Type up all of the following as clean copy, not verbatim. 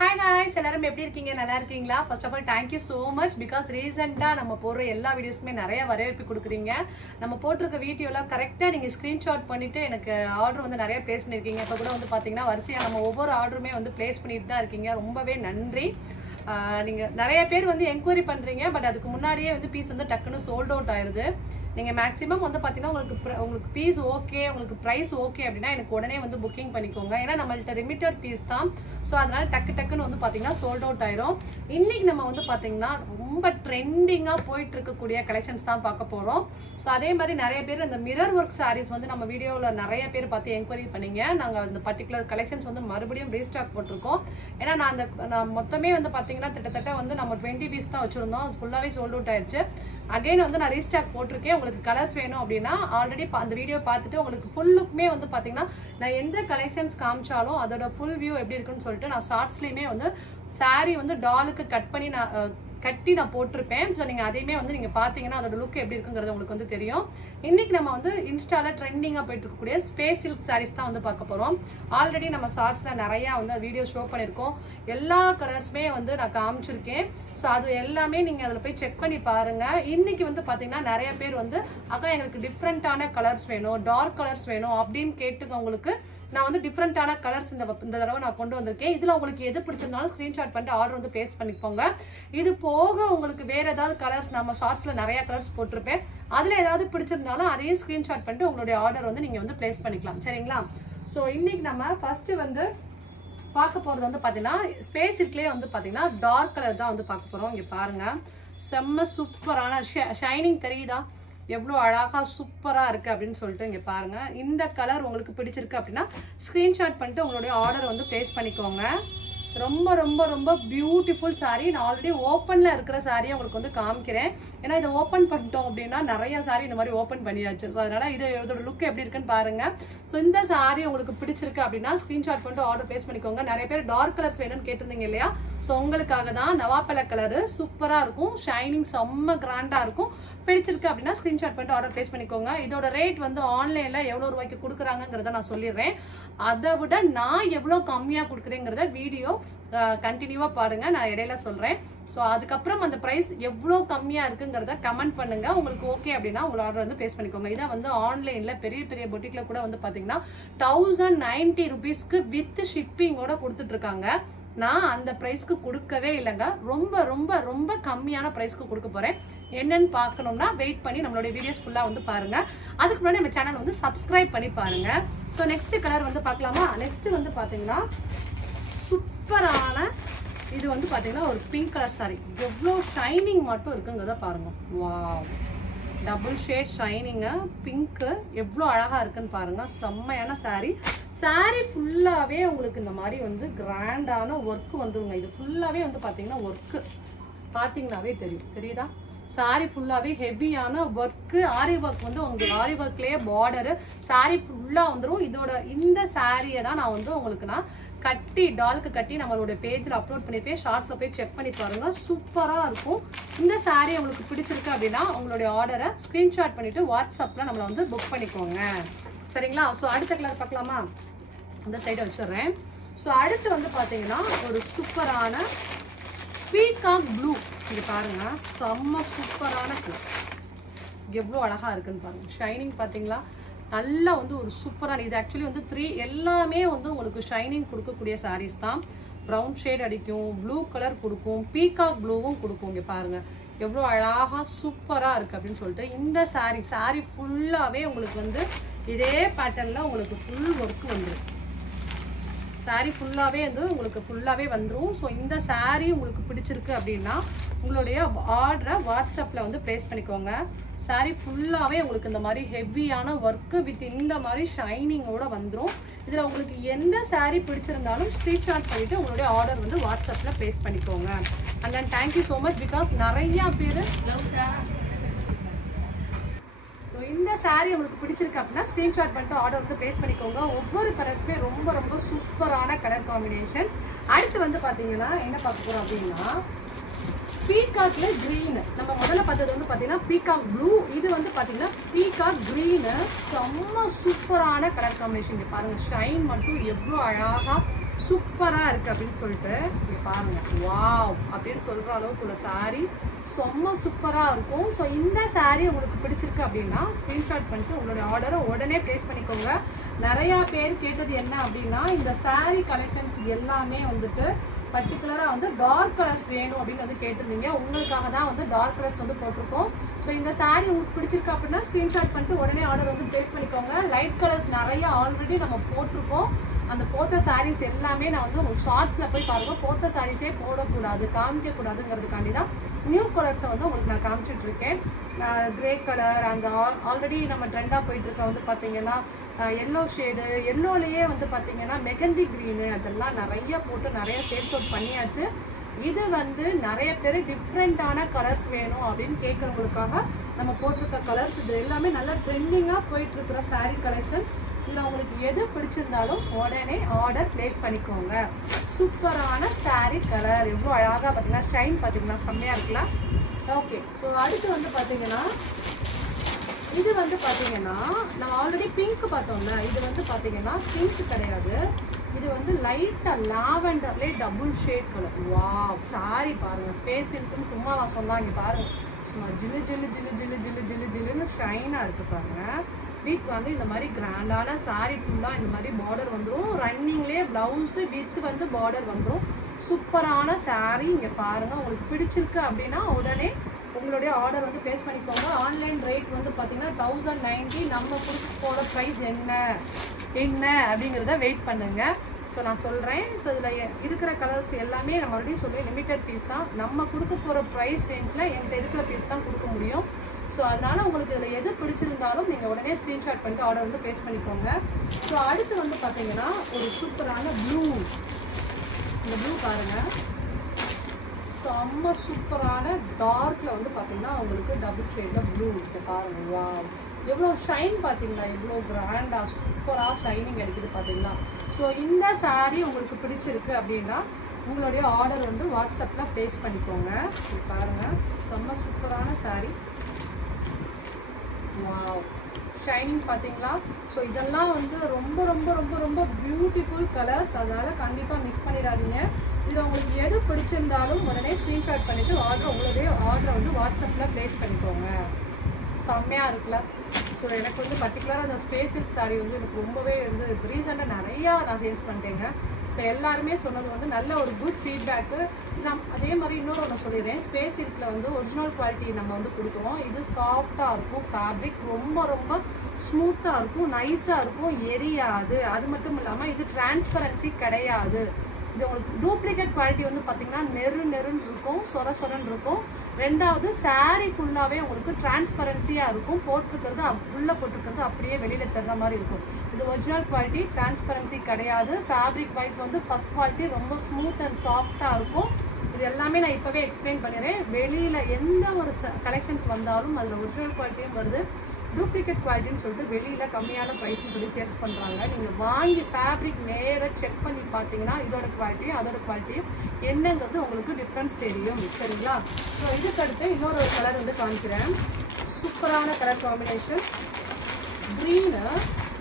Hi guys, எல்லாரும் எப்படி இருக்கீங்க? நல்லா இருக்கீங்களா? First of all, thank you so much because recently நம்ம போடுற எல்லா வீடியோஸ்க்குமே நிறைய வரவேற்பு கொடுக்குறீங்க. நம்ம போட்டிருக்க வீடியோல கரெக்ட்டா நீங்க ஸ்கிரீன்ஷாட் பண்ணிட்டு எனக்கு ஆர்டர் வந்து நிறைய பிளேஸ் பண்ணிருக்கீங்க. இப்ப கூட வந்து பாத்தீங்கன்னா வரிசையா நம்ம ஒவ்வொரு ஆர்டருமே வந்து பிளேஸ் பண்ணிட்டு தான் இருக்கீங்க. ரொம்பவே நன்றி. நீங்க நிறைய பேர் வந்து என்கொயரி பண்றீங்க, பட் அதுக்கு முன்னாடியே வந்து பீஸ் வந்து டக்குன்னு சோல்ட் அவுட் ஆயிருது. நீங்க மேக்ஸிமம் வந்து பாத்தீங்கன்னா உங்களுக்கு பீஸ் ஓகே, உங்களுக்கு பிரைஸ் ஓகே அப்படின்னா எனக்கு உடனே வந்து புக்கிங் பண்ணிக்கோங்க. ஏன்னா நம்மள்ட்ட லிமிட்டட் பீஸ் தான். ஸோ அதனால டக்குன்னு வந்து பாத்தீங்கன்னா சோல்ட் அவுட் ஆயிரும். இன்னைக்கு நம்ம வந்து பாத்தீங்கன்னா ரொம்ப ட்ரெண்டிங்கா போயிட்டு இருக்கக்கூடிய கலெக்ஷன்ஸ் தான் பார்க்க போறோம். ஸோ அதே மாதிரி நிறைய பேர் இந்த மிரர் ஒர்க் சாரீஸ் வந்து நம்ம வீடியோல நிறைய பேர் பார்த்து என்கொயரி பண்ணீங்க. நாங்க அந்த பர்டிகுலர் கலெக்ஷன்ஸ் வந்து மறுபடியும் ரீஸ்டாக் போட்டிருக்கோம். ஏன்னா நான் மொத்தமே வந்து பாத்தீங்கன்னா கிட்டத்தட்ட வந்து நம்ம 20 பீஸ் தான் வச்சிருந்தோம். ஃபுல்லாவே சோல்ட் அவுட் ஆயிடுச்சு. அகைன் வந்து நான் ரீஸ்டாக் போட்டிருக்கேன். உங்களுக்கு கலர்ஸ் வேணும் அப்படின்னா ஆல்ரெடி அந்த வீடியோ பார்த்துட்டு உங்களுக்கு ஃபுல் லுக்குமே வந்து பாத்தீங்கன்னா நான் எந்த கலெக்ஷன்ஸ் காமிச்சாலும் அதோட ஃபுல் வியூ எப்படி இருக்குன்னு சொல்லிட்டு நான் ஷார்ட்ஸ்லயுமே வந்து சாரி வந்து டாலுக்கு கட்டி நான் போட்டிருப்பேன். ஸோ நீங்க அதையுமே வந்து நீங்க பாத்தீங்கன்னா அதோட லுக் எப்படி இருக்குங்கிறது உங்களுக்கு வந்து தெரியும். இன்னைக்கு நம்ம வந்து இன்ஸ்டால ட்ரெண்டிங்கா போயிட்டு இருக்கக்கூடிய ஸ்பேஸ் சில்க் சாரீஸ் தான் வந்து பார்க்க போறோம். ஆல்ரெடி நம்ம ஷார்ட்ஸ்ல நிறைய வந்து வீடியோ ஷோ பண்ணிருக்கோம். எல்லா கலர்ஸுமே வந்து நான் காமிச்சிருக்கேன். ஸோ அது எல்லாமே நீங்க அதுல போய் செக் பண்ணி பாருங்க. இன்னைக்கு வந்து பாத்தீங்கன்னா நிறைய பேர் வந்து அக்கா எங்களுக்கு டிஃப்ரெண்டான கலர்ஸ் வேணும், டார்க் கலர்ஸ் வேணும் அப்படின்னு கேட்டுக்கவங்களுக்கு நான் வந்து டிஃப்ரெண்டான கலர்ஸ் இந்த தடவை நான் கொண்டு வந்திருக்கேன். இதுல உங்களுக்கு எது பிடிச்சிருந்தாலும் ஸ்கிரீன்ஷாட் பண்ணிட்டு ஆர்டர் வந்து பிளேஸ் பண்ணிக்கோங்க. இது போக உங்களுக்கு வேற ஏதாவது கலர்ஸ் நம்ம ஷார்ட்ஸ்ல நிறைய கலர்ஸ் போட்டிருப்பேன். அதுல ஏதாவது பிடிச்சிருந்தாலும் அதையும் ஸ்கிரீன்ஷாட் பண்ணிட்டு உங்களுடைய ஆர்டர் வந்து நீங்க வந்து பிளேஸ் பண்ணிக்கலாம். சரிங்களா? ஸோ இன்னைக்கு நம்ம ஃபர்ஸ்ட் வந்து பார்க்க போறது வந்து பாத்தீங்கன்னா ஸ்பேஸ் சில்க்லயே வந்து பாத்தீங்கன்னா டார்க் கலர் தான் வந்து பார்க்க போறோம். இங்க பாருங்க, செம்ம சூப்பரான ஷைனிங் தெரியுதா? எவ்வளோ அழகா சூப்பரா இருக்கு அப்படின்னு சொல்லிட்டு இங்க பாருங்க. இந்த கலர் உங்களுக்கு பிடிச்சிருக்கு அப்படின்னா ஸ்கிரீன்ஷாட் பண்ணிட்டு உங்களுடைய ஆர்டர் வந்து பிளேஸ் பண்ணிக்கோங்க. ரொம்ப ரொம்ப ரொம்ப பியூட்டிஃபுல் சாரீ. நான் ஆல்ரெடி ஓப்பன்ல இருக்கிற சாரியை உங்களுக்கு வந்து காமிக்கிறேன். ஏன்னா இதை ஓப்பன் பண்ணிட்டோம் அப்படின்னா நிறைய சாரி இந்த மாதிரி ஓப்பன் பண்ணியாச்சு. ஸோ அதனால இதோட லுக் எப்படி இருக்குன்னு பாருங்க. ஸோ இந்த சாரி உங்களுக்கு பிடிச்சிருக்கு அப்படின்னா ஸ்கிரீன்ஷாட் பண்ணிட்டு ஆர்டர் பிளேஸ் பண்ணிக்கோங்க. நிறைய பேர் டார்க் கலர்ஸ் வேணும்னு கேட்டிருந்தீங்க இல்லையா? ஸோ உங்களுக்காக தான் நவாப்பழ கலரு சூப்பரா இருக்கும், ஷைனிங் செம்ம கிராண்டா இருக்கும். பிடிச்சிருக்கு அப்படின்னா ஸ்கிரீன்ஷாட் பண்ணிட்டு ஆர்டர் பிளேஸ் பண்ணிக்கோங்க. இதோட ரேட் வந்து ஆன்லைன்ல எவ்வளவு ரூபாய்க்கு கொடுக்குறாங்கிறத நான் சொல்லிடுறேன். அதை விட நான் எவ்வளவு கம்மியா கொடுக்குறேங்கிறத வீடியோ கண்டினியூவா பாருங்க, நான் இடையில சொல்றேன். ஸோ அதுக்கப்புறம் அந்த பிரைஸ் எவ்வளவு கம்மியா இருக்குங்கிறத கமெண்ட் பண்ணுங்க. உங்களுக்கு ஓகே அப்படின்னா உங்களோட ஆர்டர் வந்து பிளேஸ் பண்ணிக்கோங்க. இதை வந்து ஆன்லைன்ல பெரிய பெரிய பொட்டிக்ல கூட வந்து பாத்தீங்கன்னா 1090 rupeesக்கு வித் ஷிப்பிங்கோட கொடுத்துட்டு இருக்காங்க. நான் அந்த பிரைஸ்க்கு கொடுக்கவே இல்லைங்க. ரொம்ப ரொம்ப ரொம்ப கம்மியான பிரைஸ்க்கு கொடுக்க போறேன். என்னன்னு பார்க்கணும்னா வெயிட் பண்ணி நம்மளுடைய வீடியோஸ் ஃபுல்லா வந்து பாருங்க. அதுக்கு முன்னாடி நம்ம சேனல் வந்து சப்ஸ்கிரைப் பண்ணி பாருங்க. ஸோ நெக்ஸ்ட் கலர் வந்து பார்க்கலாமா? நெக்ஸ்ட் வந்து பாத்தீங்கன்னா சூப்பரான இது வந்து பாத்தீங்கன்னா ஒரு பிங்க் கலர் சாரி. எவ்வளோ ஷைனிங் மட்டும் இருக்குங்கிறத பாருங்க. வாவ், டபுள் ஷேட் ஷைனிங்க பிங்க்கு எவ்வளோ அழகா இருக்குன்னு பாருங்க. செம்மையான சாரி. சாரி ஃபுல்லாவே உங்களுக்கு இந்த மாதிரி வந்து கிராண்டான ஒர்க் வந்துருங்க. இது ஃபுல்லாவே வந்து பாத்தீங்கன்னா ஒர்க்கு பாத்தீங்கன்னாவே தெரியுதா? சாரி ஃபுல்லாவே ஹெவியான ஒர்க்கு, ஆரி ஒர்க் வந்து உங்களுக்கு ஆரி ஒர்க்லயே பார்டரு சாரி ஃபுல்லா வந்துடும். இந்த சாரியை தான் நான் வந்து உங்களுக்கு நான் டாலுக்கு கட்டி நம்மளோட பேஜ்ல அப்லோட் பண்ணிருப்பேன். ஷார்ட்ஸ்ல போய் செக் பண்ணி பாருங்க, சூப்பரா இருக்கும். இந்த சாரி உங்களுக்கு பிடிச்சிருக்கு அப்படின்னா உங்களுடைய ஆர்டரை ஸ்கிரீன்ஷாட் பண்ணிட்டு வாட்ஸ்அப்ல நம்மள வந்து புக் பண்ணிக்கோங்க. சரிங்களா? ஸோ அடுத்த கலர் பார்க்கலாமா? இந்த சைடு வச்சிடுறேன். ஸோ அடுத்து வந்து பாத்தீங்கன்னா ஒரு சூப்பரான பீகாக் ப்ளூ. இங்க பாருங்க, செம்ம சூப்பரான கலர். எவ்வளோ அழகா இருக்குன்னு பாருங்க. ஷைனிங் பாத்தீங்களா? நல்லா வந்து ஒரு சூப்பரான இது ஆக்சுவலி வந்து எல்லாமே வந்து உங்களுக்கு ஷைனிங் கொடுக்கக்கூடிய சாரீஸ் தான். ப்ரௌன் ஷேட் அடிக்கும், ப்ளூ கலர் கொடுக்கும், பீகாக் ப்ளூவும் கொடுக்கும். இங்க பாருங்க எவ்வளோ அழகா சூப்பரா இருக்கு அப்படின்னு சொல்லிட்டு இந்த சாரி ஃபுல்லாவே உங்களுக்கு வந்து இதே பேட்டர்ன்ல உங்களுக்கு ஃபுல் ஒர்க் வந்துடும். சாரி ஃபுல்லாவே வந்து உங்களுக்கு ஃபுல்லாவே வந்துடும். ஸோ இந்த சாரி உங்களுக்கு பிடிச்சிருக்கு அப்படின்னா உங்களுடைய ஆர்டரை வாட்ஸ்அப்ல வந்து பிளேஸ் பண்ணிக்கோங்க. சாரி ஃபுல்லாவே உங்களுக்கு இந்த மாதிரி ஹெவியான ஒர்க்கு வித் இந்த மாதிரி ஷைனிங்கோட வந்துடும். இதுல உங்களுக்கு எந்த சாரி பிடிச்சிருந்தாலும் ஸ்கிரீன்ஷாட் பண்ணிட்டு உங்களுடைய ஆர்டர் வந்து வாட்ஸ்அப்ல பிளேஸ் பண்ணிக்கோங்க. And then thank you so much because நிறைய பேர் இந்த சாரி உங்களுக்கு பிடிச்சிருக்கு அப்படின்னா ஸ்கிரீன்ஷாட் பண்ணிட்டு ஆர்டர் வந்து பிளேஸ் பண்ணிக்கோங்க. ஒவ்வொரு கலர்ஸுமே ரொம்ப ரொம்ப சூப்பரான கலர் காம்பினேஷன்ஸ். அடுத்து வந்து பாத்தீங்கன்னா என்ன பார்க்க போறோம் அப்படின்னா பீகாக்ல கிரீன். நம்ம முதல்ல பார்த்தது வந்து பாத்தீங்கன்னா பீகாக் ப்ளூ. இது வந்து பாத்தீங்கன்னா பீகாக் கிரீன். செம்ம சூப்பரான கலர் காம்பினேஷன். பாருங்க ஷைன் மட்டும் எவ்வளோ அழகா சூப்பராக இருக்குது அப்படின்னு சொல்லிட்டு இங்கே பாருங்கள், வாவ் அப்படின்னு சொல்கிற அளவுக்கு உள்ள சாரீ செம்ம சூப்பராக இருக்கும். ஸோ இந்த சாரீ உங்களுக்கு பிடிச்சிருக்கு அப்படின்னா ஸ்க்ரீன்ஷாட் பண்ணிட்டு உங்களுடைய ஆர்டரை உடனே ப்ளேஸ் பண்ணிக்கோங்க. நிறையா பேர் கேட்டது என்ன அப்படின்னா, இந்த சாரீ கலெக்ஷன்ஸ் எல்லாமே வந்துட்டு பர்டிகுலராக வந்து டார்க் கலர்ஸ் வேணும் அப்படின்னு வந்து கேட்டிருந்தீங்க. உங்களுக்காக தான் வந்து டார்க் கலர்ஸ் வந்து போட்டிருக்கோம். ஸோ இந்த சாரீ உங்களுக்கு பிடிச்சிருக்கு அப்படின்னா ஸ்க்ரீன்ஷாட் பண்ணிட்டு உடனே ஆர்டர் வந்து ப்ளேஸ் பண்ணிக்கோங்க. லைட் கலர்ஸ் நிறைய ஆல்ரெடி நம்ம போட்டிருக்கோம். அந்த போட்ட சாரீஸ் எல்லாமே நான் வந்து உங்களுக்கு ஷார்ட்ஸில் போய் பாருங்கள். போட்ட சாரீஸே போடக்கூடாது, காமிக்கக்கூடாதுங்கிறதுக்காண்டி தான் நியூ கலர்ஸை வந்து உங்களுக்கு நான் காமிச்சிட்ருக்கேன். கிரே கலர், அந்த ஆல்ரெடி நம்ம ட்ரெண்டாக போயிட்டுருக்க வந்து பார்த்தீங்கன்னா எல்லோ ஷேடு, எல்லோலேயே வந்து பார்த்தீங்கன்னா மெகந்தி க்ரீனு, அதெல்லாம் நிறைய போட்டு நிறைய சேல்ஸ் அவுட் பண்ணியாச்சு. இது வந்து நிறைய பேர் டிஃப்ரெண்ட்டான கலர்ஸ் வேணும் அப்படின்னு கேட்குறவங்களுக்காக நம்ம போட்டிருக்க கலர்ஸ். இது எல்லாமே நல்லா ட்ரெண்டிங்காக போயிட்டுருக்கிற சாரீ கலெக்ஷன். இதில் உங்களுக்கு எது பிடிச்சிருந்தாலும் உடனே ஆர்டர் ப்ளேஸ் பண்ணிக்கோங்க. சூப்பரான சாரீ கலர், எவ்வளோ அழகாக பார்த்தீங்கன்னா ஸ்டைல் பார்த்தீங்கன்னா செம்மையாக இருக்கலாம். ஓகே, ஸோ அடுத்து வந்து பார்த்தீங்கன்னா இது வந்து பார்த்தீங்கன்னா நம்ம ஆல்ரெடி பிங்க் பார்த்தோம்ல, இது வந்து பார்த்தீங்கன்னா பிங்க் கிடையாது, இது வந்து லைட்டாக லாவெண்டர்லேயே double shade colour. Wow, sari பாருங்கள், ஸ்பேஸ் இருக்குன்னு சும்மாவா சொன்னாங்க பாருங்கள். சும்மா ஜில்லு ஜில்லு ஜில்லு ஜில்லு ஜில்லு ஜில்லு ஜில்லுன்னு ஷைனாக இருக்குது பாருங்கள். வித் வந்து இந்த மாதிரி கிராண்டான சாரீ ஃபுல்லாக இந்த மாதிரி பார்டர் வந்துடும். ரன்னிங்லேயே ப்ளவுஸு வித் வந்து பார்டர் வந்துடும். சூப்பரான சாரீ. இங்கே பாருங்கள், உங்களுக்கு பிடிச்சிருக்கு அப்படின்னா உடனே உங்களுடைய ஆர்டர் வந்து ப்ளேஸ் பண்ணிக்கோங்க. ஆன்லைன் ரேட் வந்து பார்த்தீங்கன்னா 1090. நம்ம கொடுக்க போகிற ப்ரைஸ் என்ன அப்படிங்கிறத வெயிட் பண்ணுங்கள். ஸோ நான் சொல்கிறேன். ஸோ இதில் இருக்கிற கலர்ஸ் எல்லாமே நம்ம மறுபடியும் சொல்லி லிமிட்டட் பீஸ் தான். நம்ம கொடுக்க போகிற ப்ரைஸ் ரேஞ்சில் என்கிட்ட இருக்கிற பீஸ் தான் கொடுக்க முடியும். ஸோ அதனால் உங்களுக்கு இதில் எது பிடிச்சிருந்தாலும் நீங்கள் உடனே ஸ்க்ரீன்ஷாட் பண்ணிட்டு ஆர்டர் வந்து ப்ளேஸ் பண்ணிக்கோங்க. ஸோ அடுத்து வந்து பார்த்தீங்கன்னா ஒரு சூப்பரான ப்ளூ. இந்த ப்ளூ பாருங்கள், செம்ம சூப்பரான டார்க்கில் வந்து பார்த்தீங்கன்னா உங்களுக்கு டபுள் ஷேடில் ப்ளூ இருக்குது பாருங்கள். வா, எவ்வளோ ஷைன் பார்த்தீங்களா, எவ்வளோ கிராண்டாக சூப்பராக ஷைனிங் அடிக்குது பார்த்தீங்களா. ஸோ இந்த சாரீ உங்களுக்கு பிடிச்சிருக்கு அப்படின்னா உங்களுடைய ஆர்டர் வந்து வாட்ஸ்அப்பில் ப்ளேஸ் பண்ணிக்கோங்க. இது பாருங்கள், செம்ம சூப்பரான சாரீ. வாவ், ஷைனிங் பார்த்தீங்களா. ஸோ இதெல்லாம் வந்து ரொம்ப ரொம்ப ரொம்ப ரொம்ப பியூட்டிஃபுல் கலர்ஸ். அதனால் கண்டிப்பாக மிஸ் பண்ணிடாதீங்க. இதில் உங்களுக்கு எது பிடிச்சிருந்தாலும் உடனே ஸ்க்ரீன்ஷாட் பண்ணிவிட்டு உங்களுடைய ஆர்டரை வந்து வாட்ஸ்அப்பில் ப்ளேஸ் பண்ணிக்கோங்க. செம்மையாக இருக்குல்ல. ஸோ எனக்கு வந்து பர்டிகுலராக அந்த ஸ்பேஸ் சில்க் சாரீ வந்து எனக்கு ரொம்பவே வந்து ரீசெண்டாக நிறையா நான் சேல்ஸ் பண்ணிட்டேங்க. ஸோ எல்லாருமே சொன்னது வந்து நல்ல ஒரு குட் ஃபீட்பேக்கு. அதே மாதிரி இன்னொரு ஒன்று சொல்லிடுறேன். ஸ்பேஸ் சில்கில் வந்து ஒரிஜினல் குவாலிட்டி நம்ம வந்து கொடுக்குறோம். இது சாஃப்டாக இருக்கும், ஃபேப்ரிக் ரொம்ப ரொம்ப ஸ்மூத்தாக இருக்கும், நைஸாக இருக்கும், எரியாது. அது மட்டும் இல்லாமல் இது டிரான்ஸ்பரன்சி கிடையாது. இது உங்களுக்கு டூப்ளிகேட் குவாலிட்டி வந்து பார்த்தீங்கன்னா நெருன்னு இருக்கும், சொரன்னு இருக்கும். ரெண்டாவது சாரீ ஃபுல்லாகவே உங்களுக்கு டிரான்ஸ்பரன்சியாக இருக்கும். போட்டிருக்கிறது உள்ளே போட்டிருக்கிறது அப்படியே வெளியில் தர்ற மாதிரி இருக்கும். இது ஒரிஜினல் குவாலிட்டி, டிரான்ஸ்பரன்சி கிடையாது. ஃபேப்ரிக் வைஸ் வந்து ஃபஸ்ட் குவாலிட்டி ரொம்ப ஸ்மூத் அண்ட் சாஃப்டாக இருக்கும். இது எல்லாமே நான் இப்போவே எக்ஸ்பிளைன் பண்ணிடுறேன். வெளியில் எந்த ஒரு கலெக்ஷன்ஸ் வந்தாலும் அதில் ஒரிஜினல் குவாலிட்டியும் வருது, டூப்ளிகேட் குவாலிட்டின்னு சொல்லிட்டு வெளியில் கம்மியான ப்ரைஸ்ன்னு சொல்லி சேல்ஸ் பண்ணுறாங்க. நீங்கள் வாங்கி ஃபேப்ரிக் நேராக செக் பண்ணி பார்த்தீங்கன்னா இதோட குவாலிட்டியும் அதோட குவாலிட்டியும் என்னங்கிறது உங்களுக்கு டிஃப்ரென்ஸ் தெரியும். சரிங்களா. ஸோ இதுக்கு அடுத்து இன்னொரு கலர் வந்து காமிக்கிறேன். சூப்பரான கலர் காம்பினேஷன்,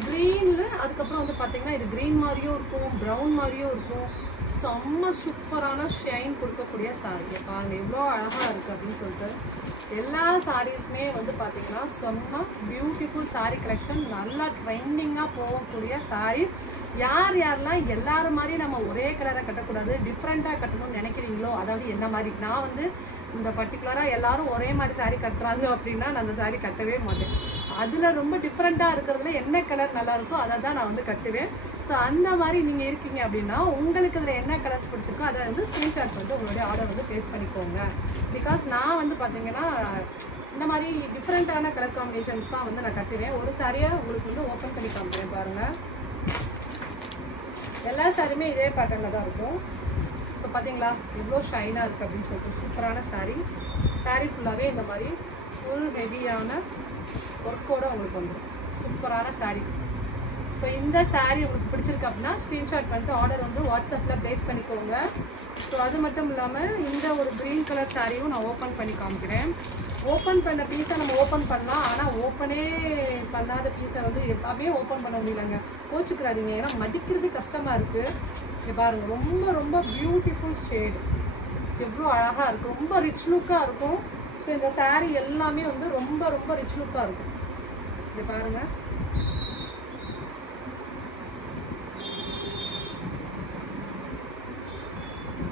க்ரீனில் அதுக்கப்புறம் வந்து பார்த்தீங்கன்னா இது க்ரீன் மாதிரியும் இருக்கும், ப்ரௌன் மாதிரியும் இருக்கும். செம்ம சூப்பரான ஷைன் கொடுக்கக்கூடிய சாரீ பாருங்கள், எவ்வளோ அழகாக இருக்குது அப்படின்னு சொல்லிட்டு. எல்லா சாரீஸுமே வந்து பார்த்தீங்கன்னா செம்ம பியூட்டிஃபுல் சாரீ கலெக்ஷன். நல்லா ட்ரெண்டிங்காக போகக்கூடிய சாரீஸ். யாரெல்லாம் எல்லாரும் மாதிரி நம்ம ஒரே கலரை கட்டக்கூடாது, டிஃப்ரெண்ட்டாக கட்டணும்னு நினைக்கிறீங்களோ, அதாவது என்ன மாதிரி நான் வந்து இந்த பர்டிகுலராக எல்லாரும் ஒரே மாதிரி சாரீ கட்டுறாங்க அப்படின்னா நான் அந்த சாரீ கட்டவே மாட்டேன். அதில் ரொம்ப டிஃப்ரெண்ட்டாக இருக்கிறதுல என்ன கலர் நல்லாயிருக்கோ அதை தான் நான் வந்து கட்டுவேன். ஸோ அந்த மாதிரி நீங்கள் இருக்கீங்க அப்படின்னா உங்களுக்கு இதில் என்ன கலர்ஸ் பிடிச்சிருக்கோ அதை வந்து ஸ்க்ரீன்ஷாட் வந்து உங்களுடைய ஆர்டர் வந்து ப்ளேஸ் பண்ணிக்கோங்க. பிகாஸ் நான் வந்து பார்த்தீங்கன்னா இந்த மாதிரி டிஃப்ரெண்ட்டான கலர் காம்பினேஷன்ஸ் தான் வந்து நான் கட்டுவேன். ஒரு சாரியாக உங்களுக்கு வந்து ஓப்பன் பண்ணி காமிக்கிறேன் பாருங்கள். எல்லா சாரியுமே இதே பேட்டர்னில் தான் இருக்கும். ஸோ பார்த்தீங்களா எவ்வளோ ஷைனாக இருக்குது அப்படின்னு சொல்லிட்டு சூப்பரான சாரீ ஃபுல்லாகவே இந்த மாதிரி ஃபுல் ஹெவியான ஒர்க்கோடு உங்களுக்கு வந்துடும். சூப்பரான சாரீ. ஸோ இந்த சாரீ உங்களுக்கு பிடிச்சிருக்கு அப்படின்னா ஸ்க்ரீன்ஷாட் பண்ணிட்டு ஆர்டர் வந்து வாட்ஸ்அப்பில் ப்ளேஸ் பண்ணிக்கோங்க. ஸோ அது மட்டும் இல்லாமல் இந்த ஒரு க்ரீன் கலர் சாரியும் நான் ஓப்பன் பண்ணி காமிக்கிறேன். ஓப்பன் பண்ண பீஸை நம்ம ஓப்பன் பண்ணலாம், ஆனால் ஓப்பனே பண்ணாத பீஸை வந்து எல்லாமே ஓப்பன் பண்ண முடியலங்க. கோச்சுக்கிறாதீங்க, ஏன்னா மடிக்கிறது கஷ்டமாக இருக்குது. இது பாருங்க, ரொம்ப ரொம்ப பியூட்டிஃபுல் ஷேடு, எவ்வளோ அழகாக இருக்கும், ரொம்ப ரிச் லுக்காக இருக்கும். ஸோ இந்த சாரீ எல்லாமே வந்து ரொம்ப ரொம்ப ரிச் லுக்காக இருக்கும். இது பாருங்க,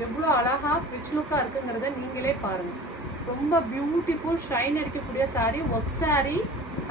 எவ்வளோ அழகாக ரிச் லுக்காக இருக்குங்கிறத நீங்களே பாருங்கள். ரொம்ப பியூட்டிஃபுல் ஷைன் அடிக்கக்கூடிய sari, work sari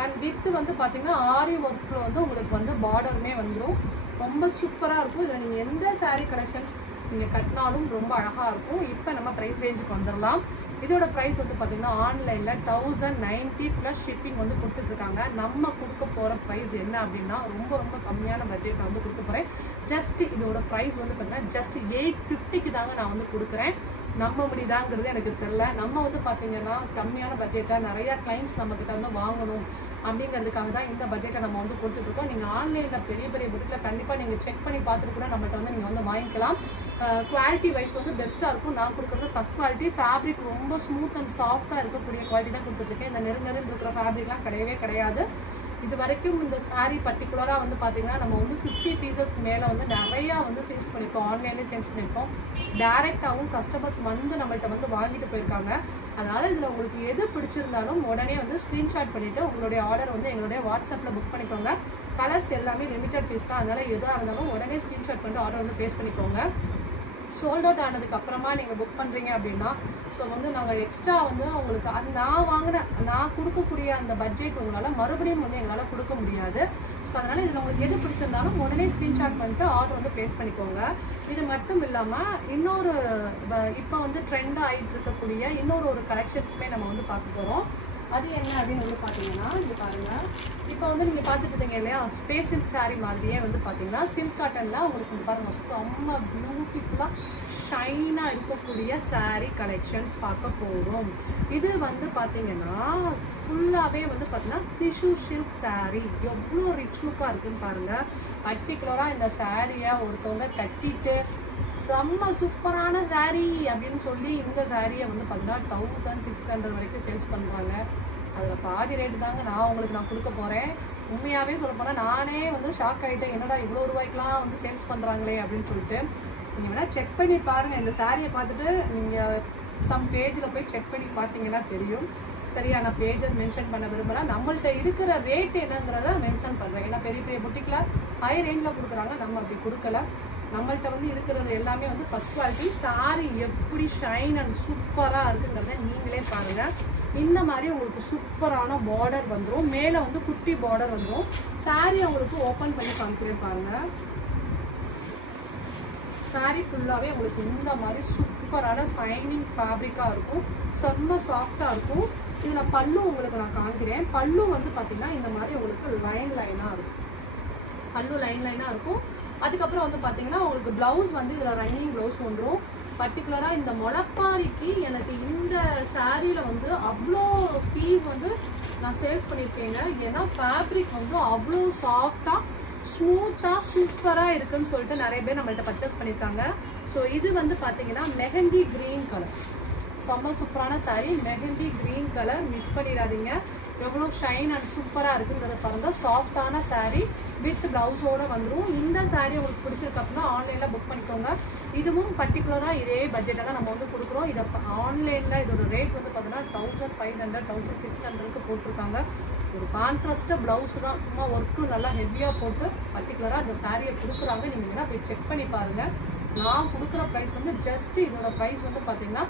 and with வந்து பார்த்தீங்கன்னா ஆரி ஒர்க்கில் வந்து உங்களுக்கு வந்து பார்டருமே வந்துடும். ரொம்ப சூப்பராக இருக்கும். இதில் நீங்கள் எந்த சாரீ கலெக்ஷன்ஸ் நீங்கள் கட்டினாலும் ரொம்ப அழகாக இருக்கும். இப்போ நம்ம ப்ரைஸ் ரேஞ்சுக்கு வந்துடலாம். இதோட ப்ரைஸ் வந்து பார்த்தீங்கன்னா ஆன்லைனில் 1090 ப்ளஸ் ஷிப்பிங் வந்து கொடுத்துட்ருக்காங்க. நம்ம கொடுக்க போகிற ப்ரைஸ் என்ன அப்படின்னா ரொம்ப ரொம்ப கம்மியான பட்ஜெட்டில் வந்து கொடுக்க போகிறேன். ஜஸ்ட் இதோட ப்ரைஸ் வந்து பார்த்தீங்கன்னா ஜஸ்ட் 850க்கு தாங்க நான் வந்து கொடுக்குறேன். நம்ப முடியுதாங்கிறது எனக்கு தெரியல. நம்ம வந்து பார்த்தீங்கன்னா கம்மியான பட்ஜெட்டாக நிறையா கிளைண்ட்ஸ் நம்மக்கிட்ட வந்து வாங்கணும் அப்படிங்கிறதுக்காக தான் இந்த பட்ஜெட்டை நம்ம வந்து கொடுத்துட்ருக்கோம். நீங்கள் ஆன்லைனில் பெரிய பெரிய புட்டிக்கில் கண்டிப்பாக நீங்கள் செக் பண்ணி பார்த்துட்டு கூட நம்மகிட்ட வந்து நீங்கள் வந்து வாங்கிக்கலாம். குவாலிட்டி வைஸ் வந்து பெஸ்ட்டாக இருக்கும். நான் கொடுக்குறது ஃபஸ்ட் குவாலிட்டி. ஃபேப்ரிக் ரொம்ப ஸ்மூத் அண்ட் சாஃப்டாக இருக்கக்கூடிய குவாலிட்டி தான் கொடுத்துட்ருக்கேன். இந்த நெருங்கன்னு இருக்கிற ஃபேப்ரிக்லாம் கிடையவே கிடையாது. இது வரைக்கும் இந்த சாரீ பர்டிகுலராக வந்து பார்த்தீங்கன்னா நம்ம வந்து 50 பீசஸ்க்கு மேலே வந்து நிறையா வந்து சேல்ஸ் பண்ணியிருக்கோம். ஆன்லைன்லேயே சேல்ஸ் பண்ணியிருக்கோம். டேரெக்டாகவும் கஸ்டமர்ஸ் வந்து நம்மள்கிட்ட வந்து வாங்கிட்டு போயிருக்காங்க. அதனால் இதில் உங்களுக்கு எது பிடிச்சிருந்தாலும் உடனே வந்து ஸ்க்ரீன்ஷாட் பண்ணிவிட்டு உங்களுடைய ஆர்டர் வந்து எங்களுடைய வாட்ஸ்அப்பில் புக் பண்ணிக்கோங்க. கலர்ஸ் எல்லாமே லிமிட்டட் பீஸ் தான். அதனால் எதாக இருந்தாலும் உடனே ஸ்க்ரீன்ஷாட் பண்ணிட்டு ஆர்டர் வந்து ப்ளேஸ் பண்ணிக்கோங்க. சோல்ட் அவுட் ஆனதுக்கு அப்புறமா நீங்கள் புக் பண்ணுறீங்க அப்படின்னா ஸோ வந்து நாங்கள் எக்ஸ்ட்ரா வந்து உங்களுக்கு நான் கொடுக்கக்கூடிய அந்த பட்ஜெட் உங்களால் மறுபடியும் வந்து எங்களால் கொடுக்க முடியாது. ஸோ அதனால் இதில் உங்களுக்கு எது பிடிச்சிருந்தாலும் உடனே ஸ்க்ரீன்ஷாட் பண்ணிட்டு ஆர்டர் வந்து ப்ளேஸ் பண்ணிக்கோங்க. இது மட்டும் இல்லாமல் இன்னொரு இப்போ வந்து ட்ரெண்டாக ஆகிட்டு இருக்கக்கூடிய ஒரு கலெக்ஷன்ஸுமே நம்ம வந்து பார்க்க போகிறோம். அது என்ன அப்படின்னு வந்து பார்த்தீங்கன்னா இது பாருங்கள். இப்போ வந்து நீங்கள் பார்த்துட்டு இருக்கீங்க இல்லையா, ஸ்பேஸ் சில்க் சாரீ மாதிரியே வந்து பார்த்தீங்கன்னா சில்க் காட்டனில் உங்களுக்கு வந்து பாருங்கள் செம்ம பியூட்டிஃபுல்லாக ஷைனாக இருக்கக்கூடிய சாரீ கலெக்ஷன்ஸ் பார்க்க போகிறோம். இது வந்து பார்த்தீங்கன்னா ஃபுல்லாகவே வந்து பார்த்தீங்கன்னா டிஷ்யூ சில்க் சாரீ எவ்வளோ ரிச் லுக்காக இருக்குன்னு பாருங்கள். பர்டிகுலராக இந்த சாரியை ஒருத்தவங்க கட்டிட்டு செம்ம சூப்பரான சாரீ அப்படின்னு சொல்லி இந்த சாரியை வந்து பார்த்தீங்கன்னா 1600 வரைக்கும் சேல்ஸ் பண்ணுறாங்க. அதில் பாதி ரேட்டு தாங்க நான் கொடுக்க போகிறேன். உண்மையாகவே சொல்லப்போனால் நானே வந்து ஷாக் ஆகிட்டேன். என்னடா இவ்வளோ ரூபாய்க்குலாம் வந்து சேல்ஸ் பண்ணுறாங்களே அப்படின்னு சொல்லிட்டு. நீங்கள் வேணால் செக் பண்ணி பாருங்கள். இந்த சாரியை பார்த்துட்டு நீங்கள் சம் பேஜில் போய் செக் பண்ணி பார்த்தீங்கன்னா தெரியும். சரியா, நான் பேஜஸ் மென்ஷன் பண்ண விரும்பலாம். நம்மள்ட்ட இருக்கிற ரேட் என்னங்கிறத மென்ஷன் பண்ணுறேன். ஏன்னா பெரிய பெரிய புட்டிக்கில் ஹை ரேஞ்சில் கொடுக்குறாங்க, நம்ம அப்படி கொடுக்கல. நம்மள்ட்ட வந்து இருக்கிறது எல்லாமே வந்து ஃபஸ்ட் குவாலிட்டி. சாரீ எப்படி ஷைன் அண்ட் சூப்பராக இருக்குங்கிறத நீங்களே பாருங்கள். இந்த மாதிரி உங்களுக்கு சூப்பரான பார்டர் வந்துடும். மேலே வந்து குட்டி பார்டர் வந்துடும். சாரீ உங்களுக்கு ஓப்பன் பண்ணி காமிக்கிறேன் பாருங்கள். சாரீ ஃபுல்லாகவே உங்களுக்கு இந்த மாதிரி சூப்பரான ஷைனிங் ஃபேப்ரிக்காக இருக்கும். செம்ம சாஃப்டாக இருக்கும். இதில் பல்லு உங்களுக்கு நான் காமிக்கிறேன். பல்லு வந்து பார்த்திங்கன்னா இந்த மாதிரி உங்களுக்கு லைனாக இருக்கும். பல்லு லைனாக இருக்கும். அதுக்கப்புறம் வந்து பார்த்தீங்கன்னா உங்களுக்கு ப்ளவுஸ் வந்து இதில் ரன்னிங் ப்ளவுஸ் வந்துடும். பர்டிகுலராக இந்த முளைப்பாரிக்கு எனக்கு இந்த சாரியில் வந்து அவ்வளோ பீஸ் வந்து நான் சேல்ஸ் பண்ணியிருக்கேங்க. ஏன்னா ஃபேப்ரிக் வந்து அவ்வளோ சாஃப்டாக ஸ்மூத்தாக சூப்பராக இருக்குன்னு சொல்லிட்டு நிறைய பேர் நம்மள்ட்ட பர்ச்சேஸ் பண்ணியிருக்காங்க. ஸோ இது வந்து பார்த்தீங்கன்னா மெஹந்தி க்ரீன் கலர், செம்ம சூப்பரான sari. Mehndi green colour miss பண்ணிடாதீங்க. எவ்வளோ ஷைன் அண்ட் சூப்பராக இருக்குங்கிறத பாருங்கள். சாஃப்டான சாரீ வித் ப்ளவுஸோடு வந்துடும். இந்த சாரீ உங்களுக்கு பிடிச்சிருக்கு அப்படின்னா ஆன்லைனில் புக் பண்ணிக்கோங்க. இதுவும் பர்டிகுலராக இதே பட்ஜெட்டை தான் நம்ம வந்து கொடுக்குறோம். இதை ஆன்லைனில் இதோட ரேட் வந்து பார்த்தீங்கன்னா 1500 1600க்கு போட்டிருக்காங்க. ஒரு கான்ட்ராஸ்ட்டாக ப்ளவுஸு தான், சும்மா ஒர்க்கு நல்லா ஹெவியாக போட்டு பர்டிகுலராக இந்த சாரியை கொடுக்குறாங்க. நீங்கள் வேணால் போய் செக் பண்ணி பாருங்கள். நான் கொடுக்குற ப்ரைஸ் வந்து ஜஸ்ட் இதோட ப்ரைஸ் வந்து பார்த்தீங்கன்னா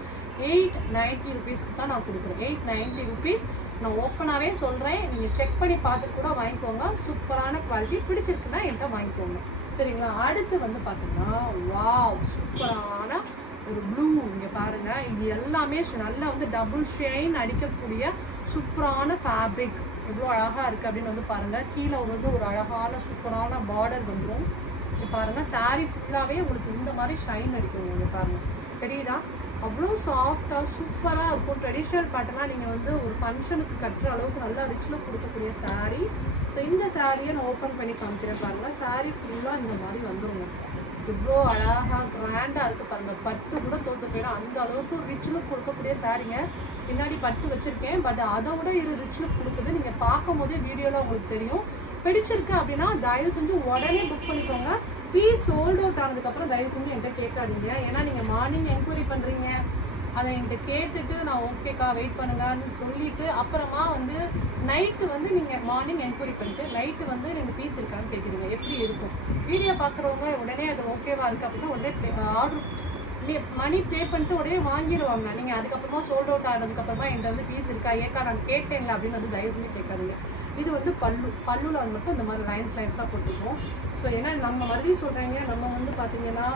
890 ருபீஸ்க்கு தான் நான் கொடுக்குறேன். 890 ருபீஸ். நான் ஓப்பனாகவே சொல்கிறேன். நீங்கள் செக் பண்ணி பார்த்துட்டு கூட வாங்கிக்கோங்க. சூப்பரான குவாலிட்டி. பிடிச்சிருக்குன்னா என்கிட்ட வாங்கிக்கோங்க. சரிங்களா. அடுத்து வந்து பார்த்தீங்கன்னா வாவ் சூப்பரான ஒரு ப்ளூ. இங்கே பாருங்கள், இது எல்லாமே நல்லா வந்து டபுள் ஷைன் அடிக்கக்கூடிய சூப்பரான ஃபேப்ரிக். எவ்வளோ அழகாக இருக்குது அப்படின்னு வந்து பாருங்கள். கீழே வந்து ஒரு அழகான சூப்பரான பார்டர் வந்துடும். இங்கே பாருங்கள், சாரீ ஃபுல்லாகவே உங்களுக்கு இந்த மாதிரி ஷைன் அடிக்குங்க. இங்கே பாருங்கள், தெரியுதா? அவ்வளோ சாஃப்டாக சூப்பராக இருக்கும். ட்ரெடிஷ்னல் பேட்டர்னாக நீங்கள் வந்து ஒரு ஃபங்க்ஷனுக்கு கட்டுற அளவுக்கு நல்லா ரிச்சில் கொடுக்கக்கூடிய சாரீ. ஸோ இந்த சாரியை நான் ஓப்பன் பண்ணி காமிக்கிறேன் பாருங்கள். சாரீ ஃபுல்லாக இந்த மாதிரி வந்துடுங்க. இவ்வளோ அழகாக கிராண்டாக இருக்குது பாருங்கள். பட்டு கூட தோற்று போயிடும், அந்த அளவுக்கு ரிச் லுக் கொடுக்கக்கூடிய சாரீங்க. பின்னாடி பட்டு வச்சுருக்கேன், பட் அதை விட இது ரிச் லுக் கொடுக்குது. நீங்கள் பார்க்கும் போதே வீடியோவில் உங்களுக்கு தெரியும். பிடிச்சிருக்கு அப்படின்னா தயவு செஞ்சு உடனே புக் பண்ணிக்கோங்க. பீஸ் சோல்ட் அவுட் ஆனதுக்கப்புறம் தயவு செஞ்சு என்கிட்ட கேட்காதீங்க. ஏன்னா நீங்கள் மார்னிங் என்கொயரி பண்ணுறீங்க, அதை என்கிட்ட கேட்டுட்டு நான் ஓகேக்கா வெயிட் பண்ணுங்கன்னு சொல்லிட்டு அப்புறமா வந்து நைட்டு வந்து நீங்கள் மார்னிங் என்கொயரி பண்ணிட்டு நைட்டு வந்து நீங்கள் பீஸ் இருக்கான்னு கேட்குறீங்க. எப்படி இருக்கும்? வீடியோ பார்க்குறவங்க உடனே அது ஓகேவா இருக்குது அப்படின்னா உடனே ஆர்டர் மணி பே பண்ணிட்டு உடனே வாங்கிடுவாங்க. நீங்கள் அதுக்கப்புறமா சோல்ட் அவுட் ஆனதுக்கப்புறமா என்கிட்ட வந்து பீஸ் இருக்கா ஏக்கா நான் கேட்டேன்ல அப்படின்னு வந்து தயவு செஞ்சு கேட்காதுங்க. இது வந்து பல்லுல வந்து மட்டும் இந்த மாதிரி லைன்ஸாக போட்டுக்குவோம். ஸோ ஏன்னா நம்ம மறுபடியும் சொல்கிறீங்க, நம்ம வந்து பார்த்தீங்கன்னா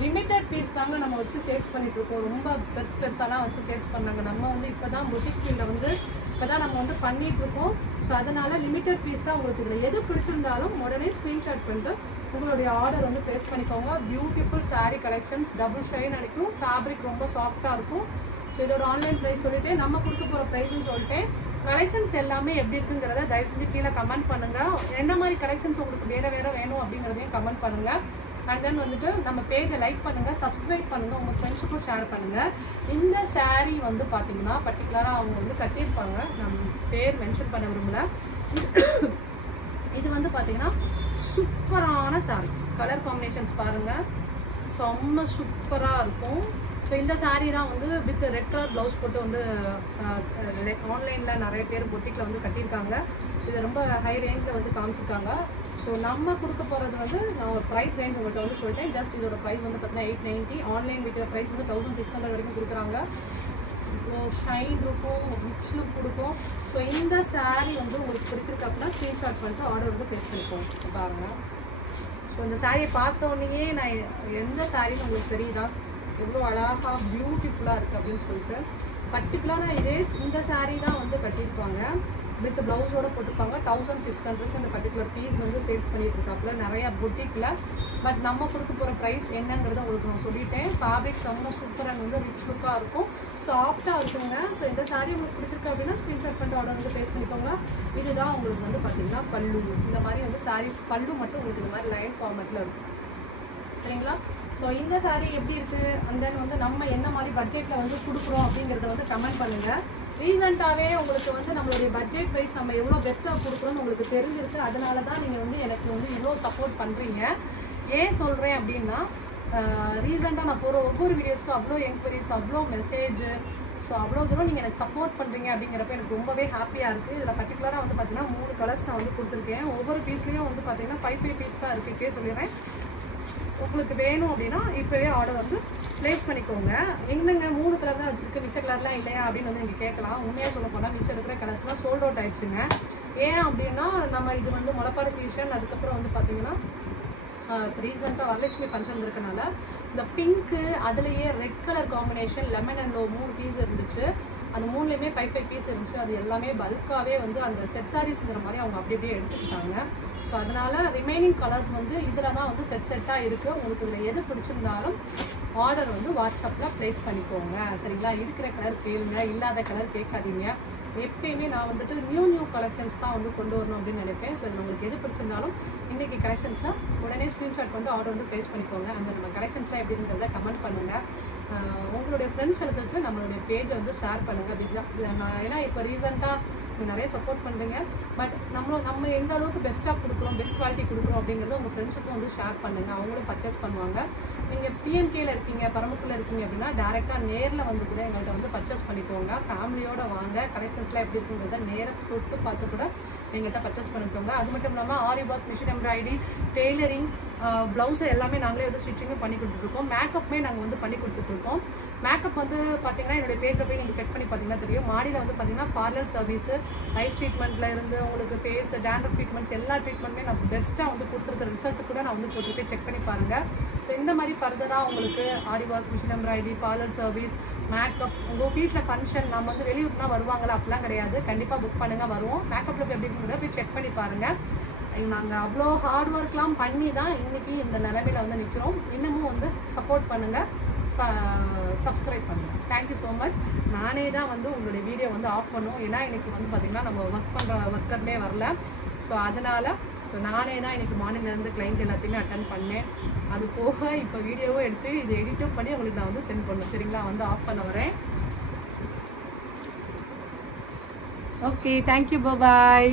லிமிட்டட் பீஸ் தாங்க நம்ம வச்சு சேல்ஸ் பண்ணிகிட்ருக்கோம். ரொம்ப பெருசாலாம் வச்சு சேல்ஸ் பண்ணாங்க. நம்ம வந்து இப்போ தான் புட்டிக் ஃபீல்டில் வந்து இப்போ தான் நம்ம வந்து பண்ணிகிட்ருக்கோம். ஸோ அதனால் லிமிட்டட் பீஸ் தான். உங்களுக்கு இதில் எது பிடிச்சிருந்தாலும் உடனே ஸ்க்ரீன்ஷாட் பண்ணிட்டு உங்களுடைய ஆர்டர் வந்து ப்ளேஸ் பண்ணிக்கோங்க. Beautiful sari collections, double shine அடிக்கும், ஃபேப்ரிக் ரொம்ப சாஃப்டாக இருக்கும். ஸோ இதோட ஆன்லைன் ப்ரைஸ் சொல்லிட்டு நம்ம கொடுக்க போகிற ப்ரைஸ்ன்னு சொல்லிட்டு கலெக்ஷன்ஸ் எல்லாமே எப்படி இருக்குங்கிறத தயவு செஞ்சு கீழே கமெண்ட் பண்ணுங்கள். என்ன மாதிரி கலெக்ஷன்ஸ் உங்களுக்கு வேறு வேணும் அப்படிங்கிறதையும் கமெண்ட் பண்ணுங்கள். அண்ட் தென் வந்துட்டு நம்ம பேஜை லைக் பண்ணுங்கள், சப்ஸ்கிரைப் பண்ணுங்கள், உங்கள் ஃப்ரெண்ட்ஸுக்கும் ஷேர் பண்ணுங்கள். இந்த சாரீ வந்து பார்த்தீங்கன்னா பர்டிகுலராக அவங்க வந்து கட்டியிருப்பாங்க, நம்ம பேர் மென்ஷன் பண்ண விரும்பல. இது வந்து பார்த்தீங்கன்னா சூப்பரான சாரீ, கலர் காம்பினேஷன்ஸ் பாருங்கள், செம்ம சூப்பராக இருக்கும். ஸோ இந்த சாரீ தான் வந்து வித் ரெட் கலர் ப்ளவுஸ் போட்டு வந்து ஆன்லைனில் நிறைய பேர் பொட்டிக்கில் வந்து கட்டியிருக்காங்க. ஸோ இதை ரொம்ப ஹை ரேஞ்சில் வந்து காமிச்சிருக்காங்க. ஸோ நம்ம கொடுக்க போகிறது வந்து நான் ஒரு ப்ரைஸ் ரேஞ்ச் உங்கள்கிட்ட வந்து சொல்லிட்டேன். ஜஸ்ட் இதோட ப்ரைஸ் வந்து பார்த்தீங்கன்னா 890. ஆன்லைன் விற்கிற ப்ரைஸ் வந்து 1600 வரைக்கும் கொடுக்குறாங்க. இப்போ ஷைன் இருக்கும், ரிச் லுக் கொடுக்கும். ஸோ இந்த சாரீ வந்து உங்களுக்கு பிடிச்சிருக்கு அப்படின்னா ஸ்க்ரீன்ஷாட் பண்ணிட்டு ஆர்டர் வந்து ப்ளேஸ் பண்ணிப்போம். பாருங்கள். ஸோ இந்த சாரியை பார்த்தோன்னே நான் எந்த சாரின்னு உங்களுக்கு தெரியுதா, எவ்வளோ அழகாக பியூட்டிஃபுல்லாக இருக்குது அப்படின்னு சொல்லிட்டு. பர்டிகுலராக இந்த சாரீ தான் வந்து கட்டியிருப்பாங்க, வித் ப்ளவுஸோடு போட்டிருப்பாங்க. 1600 இந்த பர்டிகுலர் பீஸ் வந்து சேல்ஸ் பண்ணிட்டு இருக்காப்புல நிறையா பொட்டிக்கில். பட் நம்ம கொடுக்க போகிற ப்ரைஸ் என்னங்கிறத உங்களுக்கு நான் சொல்லிட்டேன். ஃபேப்ரிக் செம்ம சூப்பராக வந்து ரிச் லுக்காக இருக்கும், சாஃப்டாக இருக்குங்க. ஸோ இந்த சாரீ உங்களுக்கு பிடிச்சிருக்கு அப்படின்னா ஸ்க்ரீன்ஷாட் பண்ணிட்டு ஆர்டர் வந்து ப்ளேஸ் பண்ணிக்கோங்க. இதுதான் உங்களுக்கு வந்து பார்த்திங்கன்னா பல்லு. இந்த மாதிரி வந்து சாரீ பல்லு மட்டும் உங்களுக்கு இந்த மாதிரி லைன் ஃபார்மேட்டில் இருக்கும், சரிங்களா? ஸோ இந்த சாரீ எப்படி இருக்குது, அண்ட் தென் வந்து நம்ம என்ன மாதிரி பட்ஜெட்டில் வந்து கொடுக்குறோம் அப்படிங்கிறத வந்து கமெண்ட் பண்ணுங்கள். ரீசெண்டாகவே உங்களுக்கு வந்து நம்மளுடைய பட்ஜெட் வைஸ் நம்ம எவ்வளோ பெஸ்ட்டாக கொடுக்குறோன்னு உங்களுக்கு தெரிஞ்சிருக்கு. அதனால தான் நீங்கள் வந்து எனக்கு வந்து இவ்வளோ சப்போர்ட் பண்ணுறீங்க. ஏன் சொல்கிறேன் அப்படின்னா ரீசெண்டாக நான் போகிற ஒவ்வொரு வீடியோஸ்க்கும் அவ்வளோ என்கொயரிஸ், அவ்வளோ மெசேஜ், ஸோ அவ்வளோ தூரம் நீங்கள் எனக்கு சப்போர்ட் பண்ணுறீங்க அப்படிங்கிறப்ப எனக்கு ரொம்பவே ஹாப்பியாக இருக்குது. இதில் பர்டிகுலராக வந்து பார்த்தீங்கன்னா 3 கலர்ஸ் நான் வந்து கொடுத்துருக்கேன். ஒவ்வொரு பீஸ்லேயும் வந்து பார்த்தீங்கன்னா 5 பீஸ் தான் இருக்குது. இப்போயே சொல்லிடுறேன், உங்களுக்கு வேணும் அப்படின்னா இப்போவே ஆர்டர் வந்து ப்ளேஸ் பண்ணிக்கோங்க. என்னங்க 3 கலர் தான் வச்சுருக்கு, மிச்ச கலர்லாம் இல்லையா அப்படின்னு வந்து நீங்கள் கேட்கலாம். உண்மையாக சொல்ல போனால் மிச்சம் இருக்கிற கலர்ஸ்லாம் சோல்ட் அவுட் ஆயிடுச்சுங்க. ஏன் அப்படின்னா நம்ம இது வந்து முளைப்பாடு சீசன், அதுக்கப்புறம் வந்து பார்த்தீங்கன்னா ரீசெண்டாக வரலட்சுமி ஃபங்க்ஷன் இருக்கனால இந்த பிங்க்கு அதுலேயே red colour combination lemon and 3 piece இருந்துச்சு. அந்த 3லேயுமே 5 பீஸ் இருந்துச்சு. அது எல்லாமே பல்காகவே வந்து அந்த செட் சாரீஸ்ங்கிற மாதிரி அவங்க அப்படி அப்படியே எடுத்துக்கிட்டாங்க. ஸோ அதனால் ரிமைனிங் கலர்ஸ் வந்து இதில் தான் வந்து செட்டாக இருக்குது. உங்களுக்கு இதில் எது பிடிச்சிருந்தாலும் ஆர்டர் வந்து வாட்ஸ்அப்பில் ப்ளேஸ் பண்ணிக்கோங்க, சரிங்களா? இருக்கிற கலர் கேளுங்க, இல்லாத கலர் கேட்காதீங்க. எப்பயுமே நான் வந்துட்டு நியூ கலெக்ஷன்ஸ் தான் வந்து கொண்டு வரணும் அப்படின்னு நினைப்பேன். ஸோ இதில் உங்களுக்கு எது பிடிச்சிருந்தாலும் இன்றைக்கி கலெக்ஷன்ஸ்னால் உடனே ஸ்க்ரீன்ஷாட் வந்து ஆர்டர் வந்து ப்ளேஸ் பண்ணிக்கோங்க. அந்த நம்ம கலெக்ஷன்ஸ்லாம் எப்படிங்கிறத கமெண்ட் பண்ணுங்கள். உங்களுடைய ஃப்ரெண்ட்ஸ் எழுதுக்கு நம்மளுடைய பேஜை வந்து ஷேர் பண்ணுங்கள். ஏன்னா இப்போ ரீசெண்டாக நிறைய சப்போர்ட் பண்ணுறீங்க. பட் நம்ம எந்த அளவுக்கு பெஸ்ட்டாக கொடுக்குறோம், பெஸ்ட் குவாலிட்டி கொடுக்குறோம் அப்படிங்கிறத உங்கள் ஃப்ரெண்ட்ஸுக்கும் வந்து ஷேர் பண்ணுங்கள். அவங்களும் பர்ச்சேஸ் பண்ணுவாங்க. நீங்கள் பிஎன்கேல இருக்கீங்க, பரமக்குடியில் இருக்கீங்க அப்படின்னா டேரெக்டாக நேரில் வந்து கூட எங்கள்கிட்ட வந்து பர்ச்சேஸ் பண்ணிக்கோங்க. ஃபேமிலியோடு வாங்க, கலெக்ஷன்ஸ்லாம் எப்படி இருக்குங்கிறத நேராக தொட்டு பார்த்து கூட எங்கள்கிட்ட பர்ச்சேஸ் பண்ணிக்கோங்க. அது மட்டும் இல்லாமல் ஆரி ஒர்க், மிஷின் எம்ப்ராய்டரி, டெய்லரிங், ப்ளவுஸை எல்லாமே நாங்களே வந்து ஸ்டிச்சிங்கும் பண்ணி கொடுத்துட்ருக்கோம். மேக்கப்புமே நாங்கள் வந்து பண்ணி கொடுத்துட்ருக்கோம். மேக்கப் வந்து பார்த்தீங்கன்னா என்னுடைய பேஜில் போய் நீங்கள் செக் பண்ணி பார்த்தீங்கன்னா தெரியும். மாடியில் வந்து பார்த்தீங்கன்னா பார்லர் சர்வீஸு, ஐஸ் ட்ரீட்மெண்ட்டில் இருந்து உங்களுக்கு ஃபேஸ் டேண்ட்ரஃப் ட்ரீட்மெண்ட்ஸ் எல்லா ட்ரீட்மெண்ட்டுமே நான் பெஸ்ட்டாக வந்து கொடுத்துருக்க ரிசல்ட்டு கூட நான் வந்து போட்டுட்டு செக் பண்ணி பாருங்கள். ஸோ இந்த மாதிரி ஃபர்தராக உங்களுக்கு aari work, machine embroidery, parlour service, makeup, உங்கள் வீட்டில் ஃபங்க்ஷன், நம்ம வந்து வெளியூர்னா வருவாங்களா அப்படிலாம் கிடையாது. கண்டிப்பாக புக் பண்ணுங்கள், வருவோம். மேக்கப் லுக் எப்படி இருக்குங்கிறத போய் செக் பண்ணி பாருங்கள். நாங்கள் அவ்வளோ ஹார்ட் ஒர்க்லாம் பண்ணி தான் இன்றைக்கி இந்த நிலைமையில் வந்து நிற்கிறோம். இன்னமும் வந்து சப்போர்ட் பண்ணுங்கள், சப்ஸ்கிரைப் பண்ணுங்கள். Thank you so much. நானே தான் வந்து உங்களுடைய வீடியோ வந்து ஆஃப் பண்ணுவோம். ஏன்னா இன்றைக்கி வந்து பார்த்திங்கன்னா நம்ம ஒர்க் பண்ணுற ஒர்க்கர்னே வரல. ஸோ அதனால் நானே தான் இன்றைக்கி மார்னிங்லேருந்து கிளைண்ட் எல்லாத்தையுமே அட்டன் பண்ணேன். அது போக இப்போ வீடியோவும் எடுத்து இது எடிட்டும் பண்ணி உங்களுக்கு நான் வந்து சென்ட் பண்ணுவேன், சரிங்களா? வந்து ஆஃப் பண்ண வரேன். ஓகே, தேங்க்யூ, பாய்.